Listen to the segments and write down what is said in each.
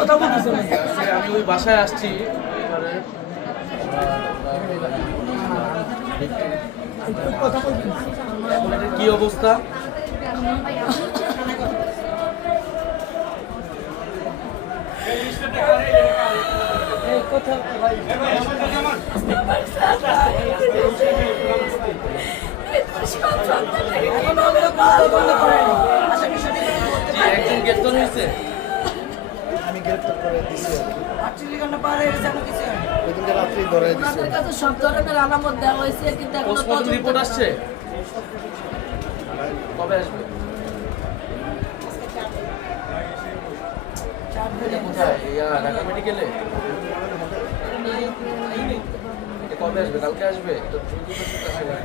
কথা বলতেছে না। আমি ওই বাসায় আসছি এবারে কথা বলতেছে এখন এটার কি অবস্থা? এই কথা ভাই এখন আমরা বন্ধ করে আসামি সঠিক জি, একজন গ্রেফতার হয়েছে। আমি গ্রেপ্তার করে দিছি 48 ঘন্টা পার হয়ে গেছে, এখনো কিছু হয়নি। ওই দিনকে রাত্রি ধরে দিছি ওনাদের কাছে সব ধরনের আলামত দেওয়া হয়েছে কিন্তু এখনো পোস্টমর্টম তদন্ত রিপোর্ট করা আসছে? হয়নি। কবে আসবে? এটা কোথায়? ঢাকা মেডিকেলে? এটা কবে আসবে? কালকে আসবে? এটা দ্রুত আসবে।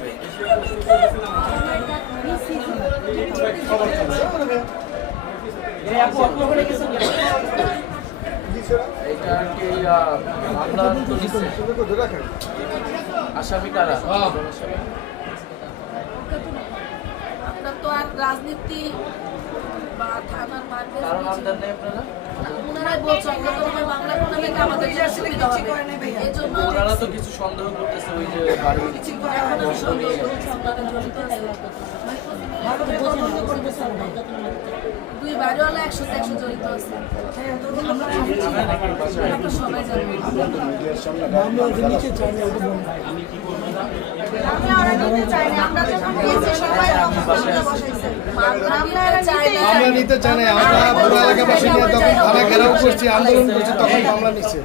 এটা কি মামলা তো নিচ্ছে? আসামি কারা? আপনার তো আর রাজনীতি বা থানার মার্কেট কারো নাম দেন নাই আপনারা? ওনারাই বলছেন প্রথমে বাংলা কোনো থেকে আমাদের যে সুবিধা হবে এই জন্য ওনারা তো কিছু সন্দেহ করতেছে ওই যে বাড়ি এখনো সন্দেহ করছে আপনাদের জড়িত আছে। দুই বাড়িওয়ালা 100 জড়িত আছে আমরা সবাই জানি মিডিয়ার সামনে আমরা ওদের নিচে চাই না, ওদের বন্ধ। আমি ওরা নিতে চাই না আমরা যখন গিয়েছি সবাই আমরা নিতে চাই না, আমরা পুরো এলাকাবাসী নিয়ে তখন থানা ঘেরাও করছি, আন্দোলন করছি, তখন মামলা নিচ্ছে।